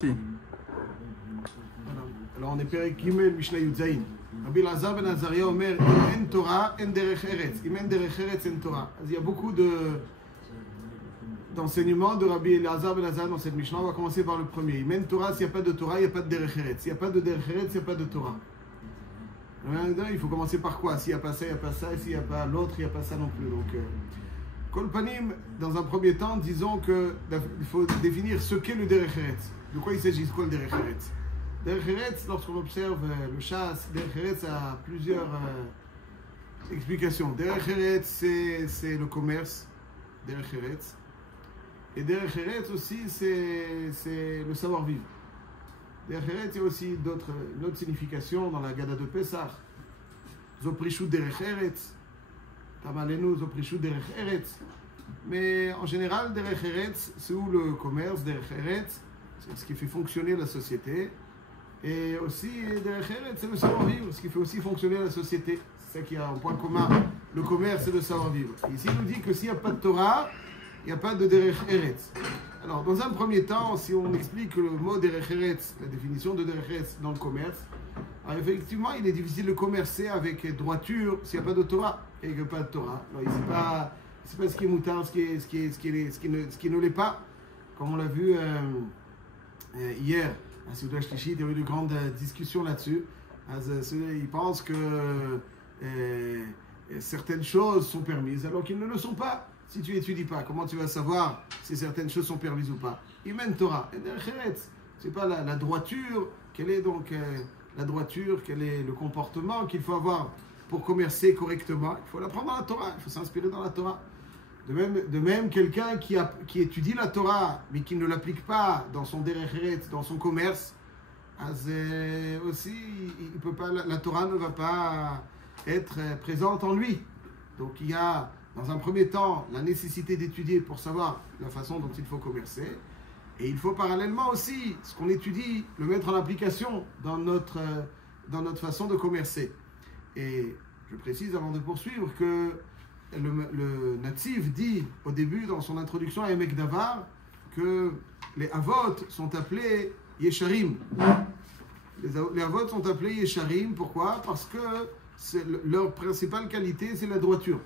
Si. Alors on est Perek Gimel Mishnah Yud Zayin. Rabbi Elazar ben Azaria Omer en Torah en derech eretz. Im en derech eretz en Torah. Il y a beaucoup d'enseignements de Rabbi Elazar ben Azaria dans cette Mishnah. On va commencer par le premier. Im en Torah, s'il n'y a pas de Torah, il n'y a pas de derech eretz. S'il n'y a pas de derech eretz, il n'y a pas de Torah. Il faut commencer par quoi? S'il n'y a pas ça, il n'y a pas ça. Et s'il n'y a pas l'autre, il n'y a pas ça non plus. Donc, Kolpanim, dans un premier temps, disons qu'il faut définir ce qu'est le derech eretz. De quoi il s'agit? C'est quoi le derech eretz? Derech eretz, lorsqu'on observe le chasse, derech eretz a plusieurs explications. Derech eretz, c'est le commerce, derech eretz. Et derech eretz aussi, c'est le savoir-vivre. Derech eretz, il y a aussi une autre signification dans la Gada de Pesach. Zoprichut derech eretz. Tamalenu zoprichut derech eretz. Mais en général, derech eretz, c'est où le commerce, derech eretz, c'est ce qui fait fonctionner la société. Et aussi, derech eretz, c'est le savoir-vivre, ce qui fait aussi fonctionner la société. C'est ça qui a un point commun, le commerce et le savoir-vivre. Ici, il nous dit que s'il n'y a pas de Torah, il n'y a pas de derech eretz. Alors, dans un premier temps, si on explique le mot derech eretz, la définition de derech eretz dans le commerce, alors effectivement, il est difficile de commercer avec droiture s'il n'y a pas de Torah. Et qu'il n'y a pas de Torah. Alors, il ne sait pas ce qui est moutard, ce qui ne l'est pas. Comme on l'a vu hier, à Soudash Tichit, il y a eu de grandes discussions là-dessus. Ils pensent que certaines choses sont permises alors qu'ils ne le sont pas. Si tu n'étudies pas, comment tu vas savoir si certaines choses sont permises ou pas? Imen Torah, c'est pas la droiture. Quelle est donc la droiture? Quel est le comportement qu'il faut avoir pour commercer correctement? Il faut l'apprendre dans la Torah, il faut s'inspirer dans la Torah. De même quelqu'un qui étudie la Torah, mais qui ne l'applique pas dans son derech eretz, dans son commerce, aussi, il peut pas, la Torah ne va pas être présente en lui. Donc il y a, dans un premier temps, la nécessité d'étudier pour savoir la façon dont il faut commercer. Et il faut parallèlement aussi, ce qu'on étudie, le mettre en application dans notre façon de commercer. Et je précise avant de poursuivre que le Nativ dit au début dans son introduction à Emek Davar que les Avot sont appelés Yesharim. Les Avot sont appelés Yesharim, pourquoi? Parce que leur principale qualité c'est la droiture.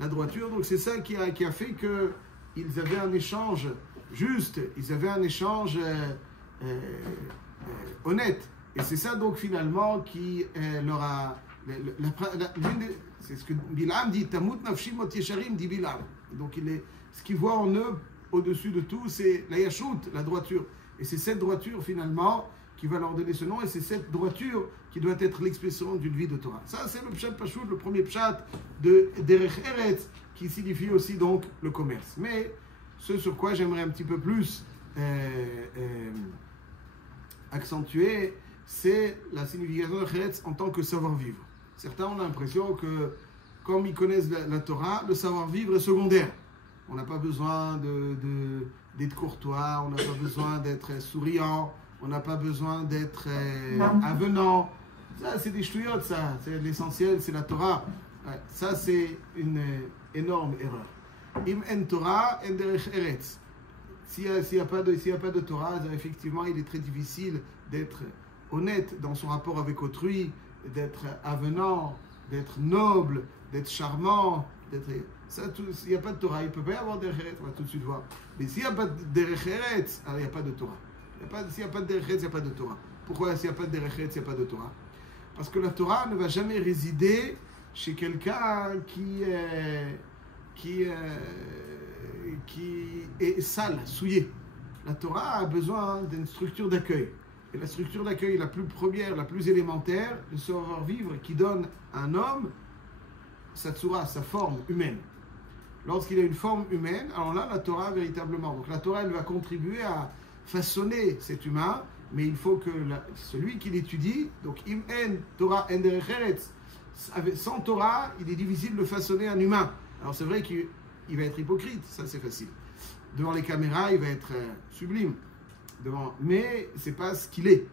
La droiture, donc c'est ça qui a fait qu'ils avaient un échange juste, ils avaient un échange honnête. Et c'est ça donc finalement qui leur a... c'est ce que Bilam dit, Tamut nafshi mot yesharim, dit Bilam. Donc ce qu'il voit en eux, au-dessus de tout, c'est la yashut, la droiture. Et c'est cette droiture finalement qui va leur donner ce nom, et c'est cette droiture qui doit être l'expression d'une vie de Torah. Ça, c'est le pshat pachout, le premier pshat de derech eretz, qui signifie aussi donc le commerce. Mais ce sur quoi j'aimerais un petit peu plus accentuer, c'est la signification de eretz en tant que savoir-vivre. Certains ont l'impression que, comme ils connaissent la Torah, le savoir-vivre est secondaire. On n'a pas besoin d'être courtois, on n'a pas besoin d'être souriant, on n'a pas besoin d'être avenant. Ça, c'est des ch'touillottes, ça. C'est l'essentiel, c'est la Torah. Ouais, ça, c'est une énorme erreur. Im en Torah, en derech eretz. S'il n'y a pas de Torah, effectivement, il est très difficile d'être honnête dans son rapport avec autrui, d'être avenant, d'être noble, d'être charmant, s'il n'y a pas de Torah, il ne peut pas y avoir derech eretz, on va tout de suite voir. Mais s'il n'y a pas de derech eretz, alors il n'y a pas de Torah. S'il n'y a pas de derech eretz, il n'y a pas de Torah. Pourquoi s'il n'y a pas de derech eretz, il n'y a pas de Torah? Parce que la Torah ne va jamais résider chez quelqu'un qui est sale, souillé. La Torah a besoin d'une structure d'accueil. Et la structure d'accueil la plus première, la plus élémentaire, le savoir-vivre qui donne à un homme sa tsura, sa forme humaine. Lorsqu'il a une forme humaine, alors là, la Torah véritablement. Donc la Torah, elle va contribuer à façonner cet humain, mais il faut que celui qui l'étudie, donc im en Torah en derech eretz, sans Torah, il est difficile de façonner un humain. Alors c'est vrai qu'il va être hypocrite, ça c'est facile. Devant les caméras, il va être sublime. Mais c'est pas ce qu'il est.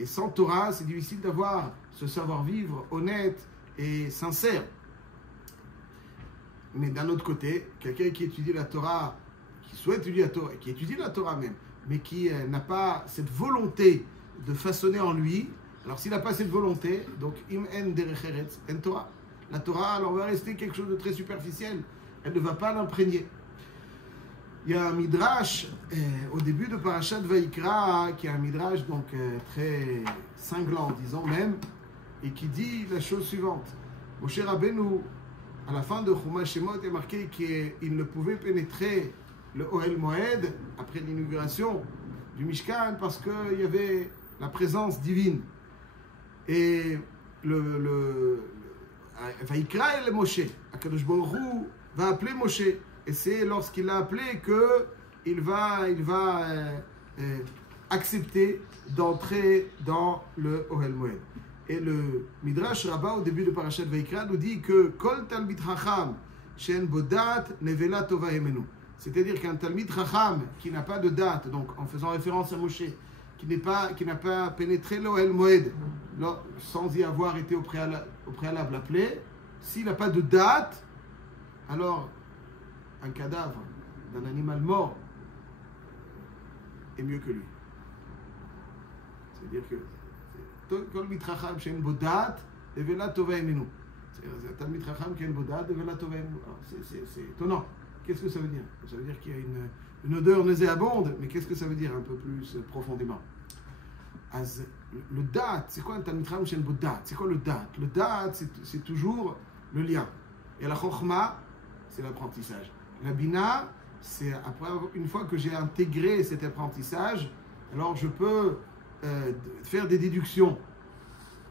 Et sans Torah, c'est difficile d'avoir ce savoir-vivre honnête et sincère. Mais d'un autre côté, quelqu'un qui étudie la Torah, qui souhaite étudier la Torah, qui étudie la Torah même, mais qui n'a pas cette volonté de façonner en lui, alors s'il n'a pas cette volonté, donc im en derech eretz, en Torah. La Torah, alors, va rester quelque chose de très superficiel. Elle ne va pas l'imprégner. Il y a un midrash au début de Parashat Vayikra, qui est un midrash donc très cinglant, disons même, et qui dit la chose suivante. Moshe Rabbeinu, à la fin de Chumash Shemot, est marqué qu'il ne pouvait pénétrer le Ohel Moed après l'inauguration du Mishkan parce qu'il y avait la présence divine. Et Vayikra el Moshe, Akadosh Baruch Hu va appeler Moshe. Et c'est lorsqu'il l'a appelé qu'il va accepter d'entrer dans le Ohel Moed. Et le Midrash Rabbah, au début de Parashat Vayikra, nous dit que Kol Talmid Chacham Shen Bodat Nevela Tova Hemenu. C'est-à-dire qu'un Talmid Chacham qui n'a pas de date, donc en faisant référence à Moshe, qui n'a pas pénétré l'Ohel Moed, sans y avoir été au préalable appelé, s'il n'a pas de date, alors un cadavre d'un animal mort est mieux que lui. C'est-à-dire que Kol Mitracham Shen Bodat Nevela Tova Hemenu. C'est un Talmid Chacham qui a une Bodat Nevela Tova Hemenu. C'est étonnant. Qu'est-ce que ça veut dire? Ça veut dire qu'il y a une odeur nauséabonde, mais qu'est-ce que ça veut dire un peu plus profondément? Le date, c'est quoi un Talmid Chacham Shen Bodat? C'est quoi le date? Le date, c'est toujours le lien. Et la Chokhma, c'est l'apprentissage. La Bina, c'est après, une fois que j'ai intégré cet apprentissage, alors je peux faire des déductions,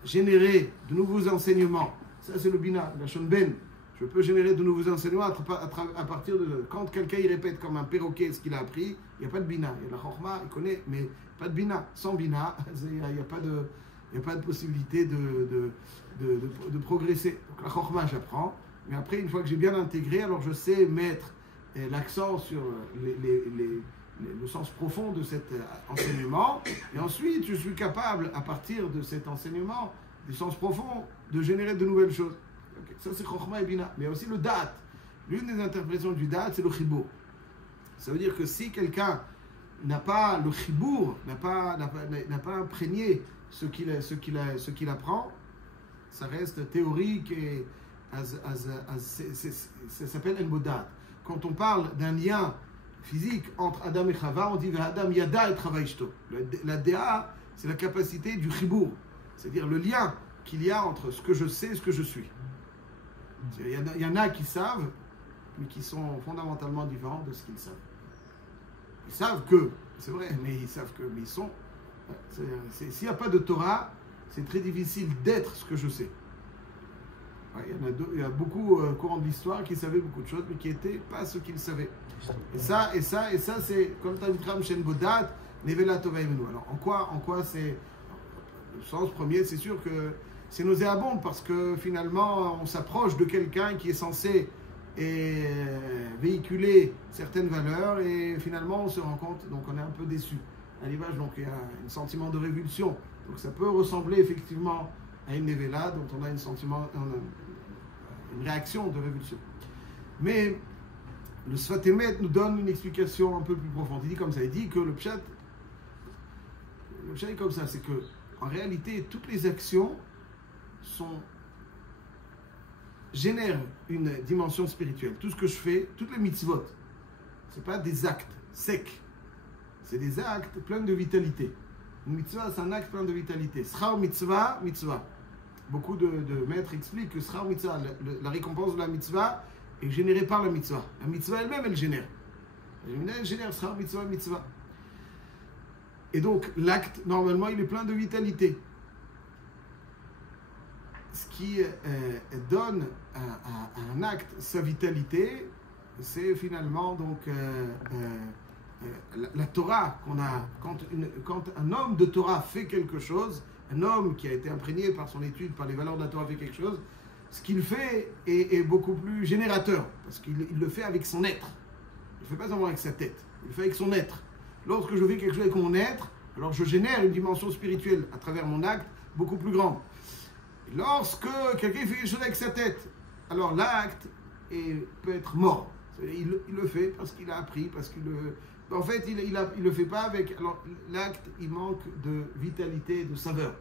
générer de nouveaux enseignements. Ça, c'est le Bina, la Shon Ben. Je peux générer de nouveaux enseignements à partir de... Quand quelqu'un il répète comme un perroquet ce qu'il a appris, il n'y a pas de Bina. Il y a la Chokhma, il connaît, mais pas de Bina. Sans Bina, il n'y a pas de possibilité de progresser. Donc la Chokhma, j'apprends. Mais après, une fois que j'ai bien intégré, alors je sais mettre l'accent sur le sens profond de cet enseignement. Et ensuite, je suis capable, à partir de cet enseignement, du sens profond, de générer de nouvelles choses. Okay. Ça, c'est Chokhma et Bina. Mais il y a aussi le Dat. L'une des interprétations du Dat, c'est le Chibour. Ça veut dire que si quelqu'un n'a pas le Chibour, n'a pas imprégné ce qu'il apprend, ça reste théorique et ça s'appelle En Bodat. Quand on parle d'un lien physique entre Adam et Chava, on dit Adam Yada et Chava Ishto. La Déa, c'est la capacité du Chibour, c'est-à-dire le lien qu'il y a entre ce que je sais et ce que je suis. Il y en a qui savent, mais qui sont fondamentalement différents de ce qu'ils savent. Ils savent que, c'est vrai, mais ils savent que, mais ils sont. S'il n'y a pas de Torah, c'est très difficile d'être ce que je sais. Il y a beaucoup courant de l'histoire qui savaient beaucoup de choses, mais qui n'étaient pas ce qu'ils savaient. Et ça, c'est comme Talmid Shen Bodat, Nevela Tova Hemenu. Alors, en quoi c'est. Le sens premier, c'est sûr que c'est nauséabond parce que finalement, on s'approche de quelqu'un qui est censé véhiculer certaines valeurs et finalement, on se rend compte, donc on est un peu déçu. À l'image, donc il y a un sentiment de révulsion. Donc ça peut ressembler effectivement à une Nevela dont on a une réaction de révulsion. Mais le Sfat Emet nous donne une explication un peu plus profonde. Il dit comme ça, il dit que le pshat est comme ça, c'est que en réalité, toutes les actions génèrent une dimension spirituelle. Tout ce que je fais, toutes les mitzvot, ce n'est pas des actes secs, c'est des actes pleins de vitalité. Une mitzvah, c'est un acte plein de vitalité. Schar mitzvah, mitzvah. Beaucoup de maîtres expliquent que schar mitzvah, la récompense de la mitzvah, est générée par la mitzvah. La mitzvah elle-même, elle génère. Elle génère schar mitzvah, mitzvah. Et donc, l'acte, normalement, il est plein de vitalité. Ce qui donne à un acte sa vitalité, c'est finalement donc la Torah qu'on a. Quand un homme de Torah fait quelque chose, un homme qui a été imprégné par son étude, par les valeurs de la Torah fait quelque chose, ce qu'il fait est beaucoup plus générateur, parce qu'il le fait avec son être. Il ne le fait pas seulement avec sa tête, il le fait avec son être. Lorsque je fais quelque chose avec mon être, alors je génère une dimension spirituelle à travers mon acte beaucoup plus grande. Lorsque quelqu'un fait quelque chose avec sa tête, alors l'acte peut être mort. Il le fait parce qu'il a appris, parce qu'il En fait, il le fait pas avec... Alors, l'acte, il manque de vitalité, de saveur.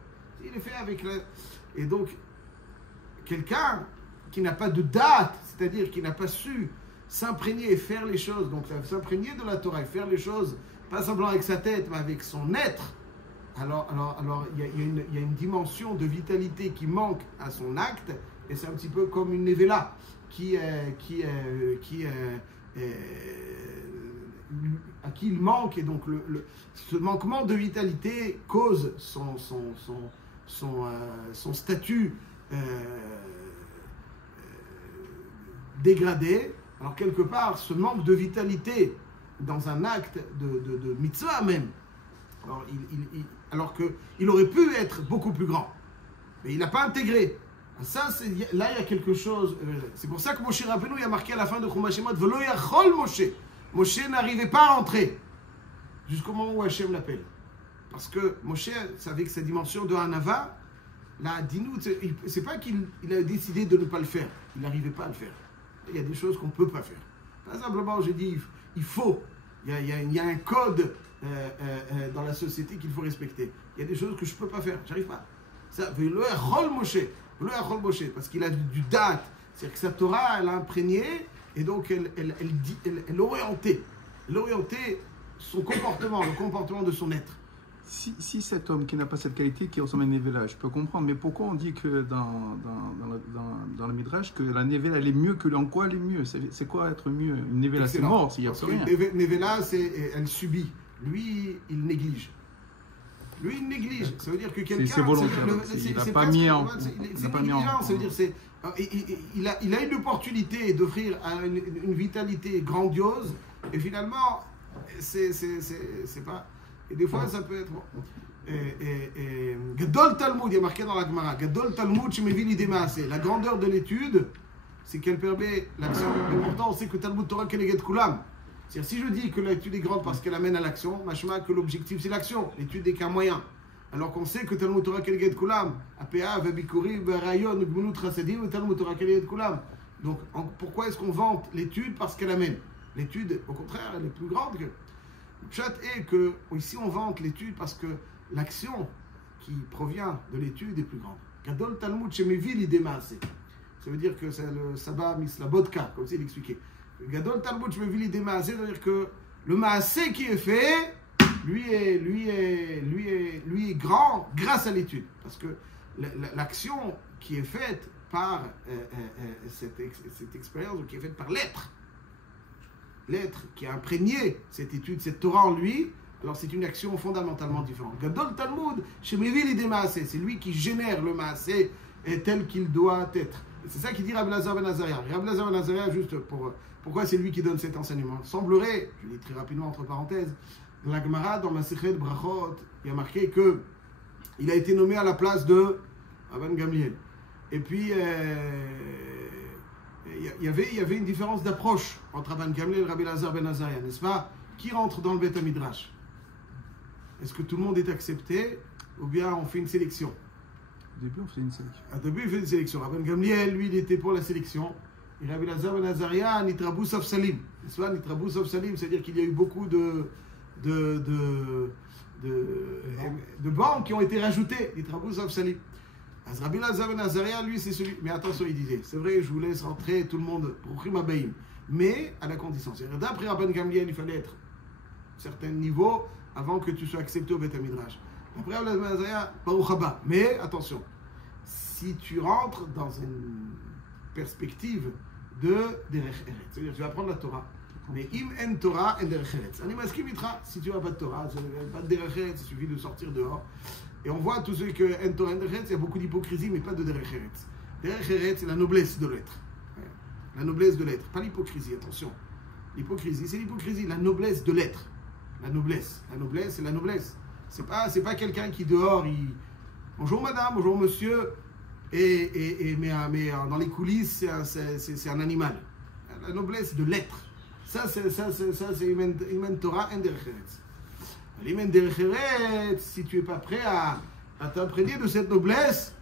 Il le fait avec... Et donc, quelqu'un qui n'a pas de date, c'est-à-dire qui n'a pas su s'imprégner et faire les choses, donc s'imprégner de la Torah et faire les choses, pas simplement avec sa tête, mais avec son être, alors il y a une dimension de vitalité qui manque à son acte, et c'est un petit peu comme une nevela à qui il manque, et donc ce manquement de vitalité cause son statut dégradé. Alors quelque part, ce manque de vitalité dans un acte de mitzvah même, alors qu'il aurait pu être beaucoup plus grand, mais il n'a pas intégré. Ça, là, il y a quelque chose. C'est pour ça que Moshe Rabbeinu, il a marqué à la fin de Chumash Shemot, Velo yachol Moshe. Moshe n'arrivait pas à rentrer jusqu'au moment où Hachem l'appelle. Parce que Moshe savait que sa dimension de Hanava, la Dinout, c'est pas qu'il a décidé de ne pas le faire. Il n'arrivait pas à le faire. Il y a des choses qu'on ne peut pas faire. Pas simplement, j'ai dit, il faut. Il y a un code dans la société qu'il faut respecter. Il y a des choses que je ne peux pas faire. J'arrive pas. Ça, Velo yachol Moshe. Parce qu'il a du date, c'est-à-dire que sa Torah, elle a imprégné, et donc elle orientait son comportement, le comportement de son être. Si cet homme qui n'a pas cette qualité, qui ressemble à une Nevela, je peux comprendre, mais pourquoi on dit que dans le Midrash, que la Nevela, elle est mieux que en quoi elle est mieux? C'est quoi être mieux? Une Nevela, c'est mort, il n'y a plus rien. Nevela, elle subit. Lui, il néglige. Lui, il néglige. Ça veut dire que quelqu'un... C'est volontaire. Il n'a pas mis en... C'est négligent. Ça veut dire il a une opportunité d'offrir une vitalité grandiose, et finalement, c'est pas... Et des fois, ça peut être... Gadol Talmud, il y a marqué dans la Gemara, Gadol Talmud, la grandeur de l'étude, c'est qu'elle permet l'action. Pourtant, on sait que Talmud Torah Keneged Kulam. C'est-à-dire, si je dis que l'étude est grande parce qu'elle amène à l'action, machma que l'objectif c'est l'action, l'étude n'est qu'un moyen. Alors qu'on sait que Talmud Torah Keneged Kulam, APA, Vabikuri, Rayon, Gmunut Rasadim, Talmud Torah Keneged Kulam. Donc, pourquoi est-ce qu'on vante l'étude? Parce qu'elle amène. L'étude, au contraire, elle est plus grande que... Le chat est que, ici, on vante l'étude parce que l'action qui provient de l'étude est plus grande. Gadol Talmud Shemevi l'idémassé. Ça veut dire que c'est le sabbat mislabodka, comme c'est expliqué. Gadol Talmud Shemevi l'idémassé, c'est-à-dire que le maasé qui est fait, lui est grand grâce à l'étude. Parce que l'action qui est faite par cette expérience, qui est faite par l'être qui a imprégné cette étude, cette Torah en lui, alors c'est une action fondamentalement différente. Gadol Talmud, chez Mevili des Maasé, c'est lui qui génère le Maasé tel qu'il doit être. Et c'est ça qu'il dit Rabbi Lazar ben Azaria. Rabbi Lazar ben Azaria, juste pourquoi c'est lui qui donne cet enseignement. Semblerait, je le dis très rapidement entre parenthèses, dans la Gemara, dans Masechet Brachot, il y a marqué que il a été nommé à la place de Rabban Gamliel. Et puis, il y avait une différence d'approche entre Rabban Gamliel et Rabbi Lazar ben Azaria, n'est-ce pas? Qui rentre dans le Beth Midrash? Est-ce que tout le monde est accepté ou bien on fait une sélection? Au début, on fait une sélection. Au début, il fait une sélection. Rabban Gamliel, lui, il était pour la sélection. Et Rabbi Lazar ben Azaria, Nitrabous of Salim. N'est-ce pas? Nitrabous of Salim, c'est-à-dire qu'il y a eu beaucoup de banques qui ont été rajoutées. Nitrabous of Salim. Rabbi Lazar ben Azaria, lui, c'est celui. Mais attention, il disait, c'est vrai, je vous laisse rentrer tout le monde pour Chim Abaïm. Mais à la condition. C'est-à-dire, d'après Rabban Gamliel, il fallait être à un certain niveau avant que tu sois accepté au Beth Midrash. Après Rabbi Lazar ben Azaria, Baruch haba. Mais attention, si tu rentres dans une perspective de Derech Eretz, c'est-à-dire tu vas prendre la Torah. Mais im en Torah en Derech Eretz. Si tu n'as pas de Torah, pas de Derech Eretz, il suffit de sortir dehors. Et on voit tous ceux que en Torah en Derech Eretz, il y a beaucoup d'hypocrisie, mais pas de Derech Eretz. Derech Eretz, c'est la noblesse de l'être. La noblesse de l'être, pas l'hypocrisie, attention. L'hypocrisie, c'est l'hypocrisie, la noblesse de l'être. La noblesse, c'est la noblesse. C'est pas quelqu'un qui dehors, bonjour madame, bonjour monsieur, mais dans les coulisses, c'est un animal. La noblesse de l'être. Ça, c'est Imen Torah en Derech Eretz. Imen Derech Eretz, si tu n'es pas prêt à t'imprégner de cette noblesse,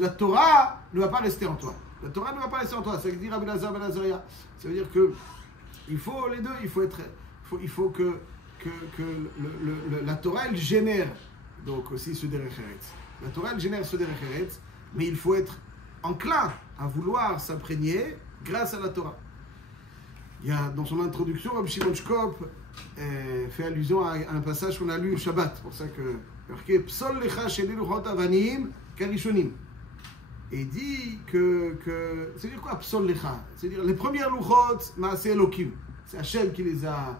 la Torah ne va pas rester en toi. La Torah ne va pas rester en toi. Ça veut dire Rabbi Lazar ben Azaria. Ça veut dire que il faut les deux. Il faut il faut que la Torah, elle génère donc aussi ce derech eretz. La Torah, elle génère ce derech eretz, mais il faut être enclin à vouloir s'imprégner grâce à la Torah. Il y a, dans son introduction, Rabbi Shimon Shkop fait allusion à un passage qu'on a lu au Shabbat. C'est pour ça que marqué Psol lecha sheli luchot avanim karishonim. Et il dit que c'est-à-dire quoi Psol lecha? C'est-à-dire les premières luchot, Maaseh Elokim. C'est Hachem qui les a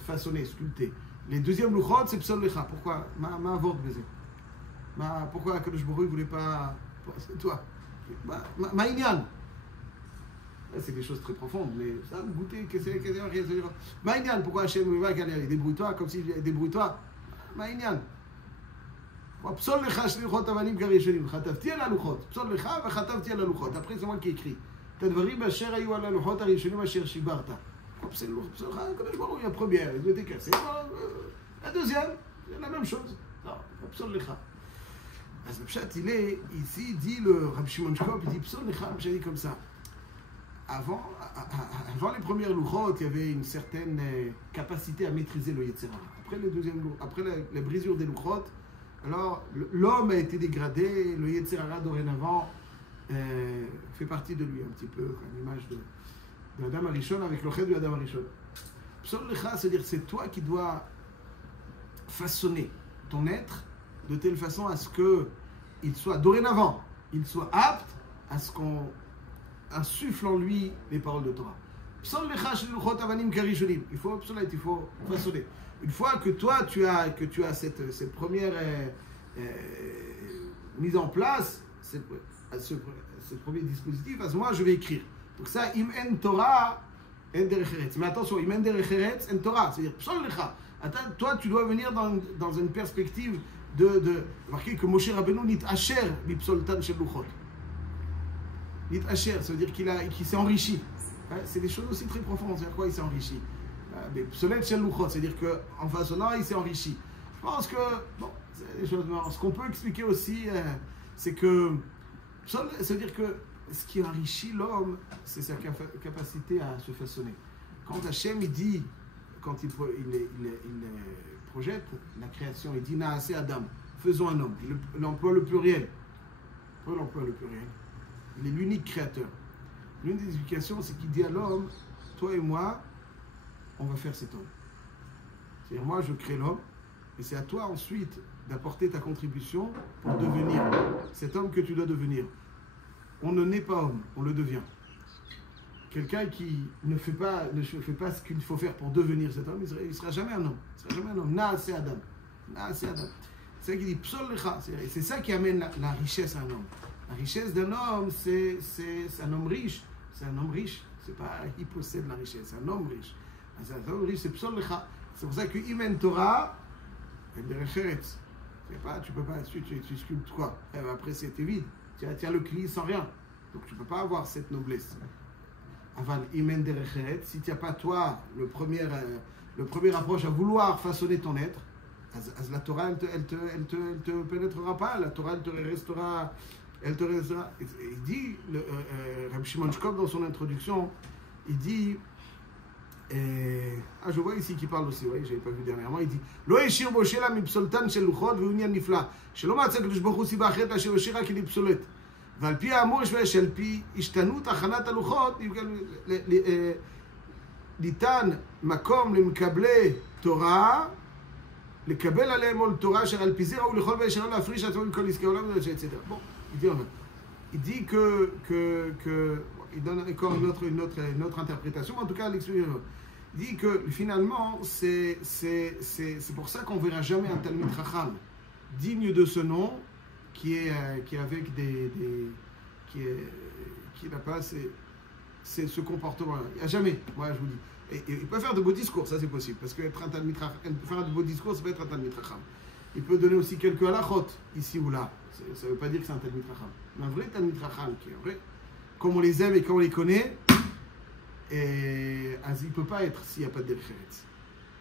façonnés, sculptés. Les deuxièmes luchot, c'est Psol lecha. Pourquoi? Ma avot baiser. Pourquoi Akadosh Baruch Hu ne voulait pas. C'est toi. Ma inyan. C'est des choses très profondes, mais ça, goûter, qu'est-ce que c'est? Maïnian, pourquoi Hachem ne va pas aller? Débrouille-toi, comme si débrouille-toi. Maïnian. Psol lecha sheli luchot avanim karishonim. Chatavti al haluchot. Psol lecha vechatavti al haluchot. Après, c'est moi qui écris. Tadvarim asher hayu al haluchot harishonim asher shibarta. Psol lecha, Akadosh Baruch Hu, la première, il était cassé. La deuxième, c'est la même chose. Non, psol lecha. Le pshat, il est ici, dit le Rabbi Shimon Shkop, il dit psol lecha, le pshat dit comme ça. Avant les premières louchot, il y avait une certaine capacité à maîtriser le Yetzer Hara. Après les brisures des louchot, alors l'homme a été dégradé, le Yetzer Hara dorénavant fait partie de lui un petit peu, comme l'image de Adam Arishon avec le chet de Adam Arishon. Psol lecha, c'est-à-dire c'est toi qui dois façonner ton être de telle façon à ce qu'il soit dorénavant, il soit apte à ce qu'on insuffle en lui les paroles de Torah. Psol lecha sheli luchot avanim karishonim. Il faut façonner. Une fois que toi tu as cette première mise en place, ce premier dispositif, à ce moment je vais écrire. Donc ça, im en Torah, en derech eretz. Mais attention, im en derech eretz, en Torah. C'est-à-dire psol lecha. Toi tu dois venir dans une perspective de marquer que Moshe Rabbeinu nit asher mi psoltan shel luchot. Asher, ça veut dire qu'il s'est enrichi. C'est des choses aussi très profondes. C'est à quoi il s'est enrichi. Psolet shel luchot, c'est-à-dire qu'en façonnant, il s'est enrichi. Je pense que, bon, c'est des choses. Ce qu'on peut expliquer aussi, c'est que, ça veut dire que ce qui enrichit l'homme, c'est sa capacité à se façonner. Quand Hachem, il dit, quand il projette la création, il dit Naaseh Adam, faisons un homme. Il emploie le pluriel. Pourquoi il emploie le pluriel? Il est l'unique créateur. L'une des explications, c'est qu'il dit à l'homme, toi et moi, on va faire cet homme. C'est-à-dire, moi, je crée l'homme, et c'est à toi ensuite d'apporter ta contribution pour devenir cet homme que tu dois devenir. On ne naît pas homme, on le devient. Quelqu'un qui ne fait pas ce qu'il faut faire pour devenir cet homme, il ne sera jamais un homme. Il sera jamais un homme. Naaseh Adam. Naaseh Adam. C'est ça qui dit Psol lecha. C'est ça qui amène la richesse à un homme. La richesse d'un homme, c'est un homme riche. C'est un homme riche. C'est pas il possède la richesse. C'est un homme riche. C'est un homme riche, c'est Psol lecha. C'est pour ça que Imen Torah, el derech eretz. Tu peux pas, tu sculptes quoi? Après, c'était vide. Tu as le cli sans rien. Donc tu ne peux pas avoir cette noblesse. Aval Imen derech eretz. Si tu n'as pas toi le premier approche à vouloir façonner ton être, la Torah, elle te pénétrera pas. La Torah, elle te restera. Il dit, Rabbi Shimon Shkop dans son introduction, il dit, je vois ici qu'il parle aussi, oui, je n'avais pas vu dernièrement, il dit, Lo yeshir Moshe la mipsoltan shel luchot ve'unyan nifla, shelo matza Kadosh Baruch Hu siba acheret asher yoshira ki nipsolet, ועל פי האמור שעל פי השתנות הכנת הלוחות ניתן מקום למקבלי תורה לקבל עליהם עול תורה אשר על פי זה ראו לכל וישרה להפריש עצמו מכל עסקי העולם etc. Bon, il dit il donne encore une autre interprétation, mais en tout cas l'explication. Il dit que finalement c'est pour ça qu'on ne verra jamais un Talmid Chacham digne de ce nom qui est avec qui n'a pas ce comportement. Il n'y a jamais, moi je vous dis. Et il peut faire de beaux discours, ça c'est possible, parce que faire de beaux discours, ça peut être un Talmid Chacham. Il peut donner aussi quelques halachot, ici ou là. Ça ne veut pas dire que c'est un Talmid Chacham. Mais un vrai Talmid Chacham, qui est vrai, comme on les aime et comme on les connaît, il ne peut pas être s'il n'y a pas de derech eretz.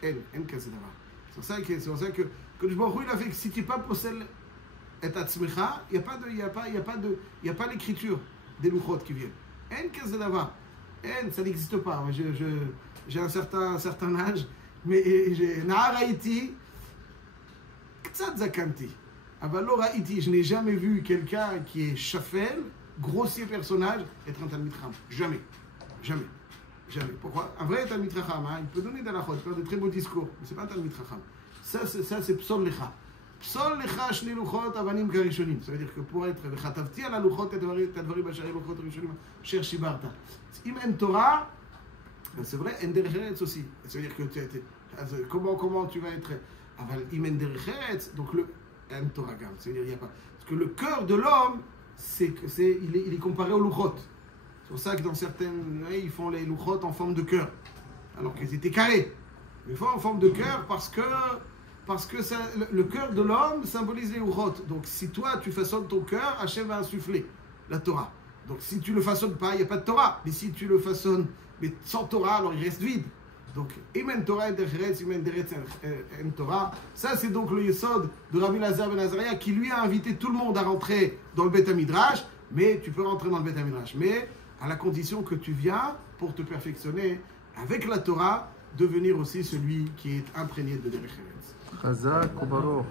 C'est pour ça que Kadosh Baruch Hu, il a fait que si tu n'es pas possède et atzmecha, il n'y a pas l'écriture des luchot qui viennent. Ça n'existe pas. J'ai un certain âge mais נער הייתי, קצת זקנתי, אבל לא ראיתי, je n'ai jamais vu quelqu'un qui est shafel, grossier personnage, être un Talmid Chacham. Jamais. Jamais. Jamais. Pourquoi? Un vrai Talmid Chacham, hein, il peut donner des halachot, il peut faire de très beaux discours, mais c'est pas un Talmid Chacham. Ça c'est psol lecha. פסול לך שני לוחות אבנים כראשונים. זאת אומרת, כפור את וכתבתי על הלוחות את הדברים אשר היו לוחות הראשונים אשר שיברת. אם אין תורה, c'est vrai, אין דרך ארץ aussi. זאת אומרת, comment tu vas être... אבל אם אין דרך ארץ, donc אין תורה גם. זאת אומרת, il y a pas... Parce que le cœur de l'homme, il est comparé aux louchot. C'est pour ça que dans certaines... Ils font les louchot en forme de cœur. Alors qu'ils étaient carrés. Ils font en forme de cœur parce que ça, le cœur de l'homme symbolise les louchot. Donc si toi tu façonnes ton cœur, Hachem va insuffler la Torah. Donc si tu le façonnes pas, il n'y a pas de Torah. Mais si tu le façonnes mais sans Torah, alors il reste vide. Donc Imen Torah et Decheretz, Imen Deretz en Torah. Ça c'est donc le Yesod de Rabbi Lazar ben Azariah qui lui a invité tout le monde à rentrer dans le Beth Midrash. Mais tu peux rentrer dans le Beth Midrash. Mais à la condition que tu viens pour te perfectionner avec la Torah, devenir aussi celui qui est imprégné de Decheretz. Chazak ou Baruch.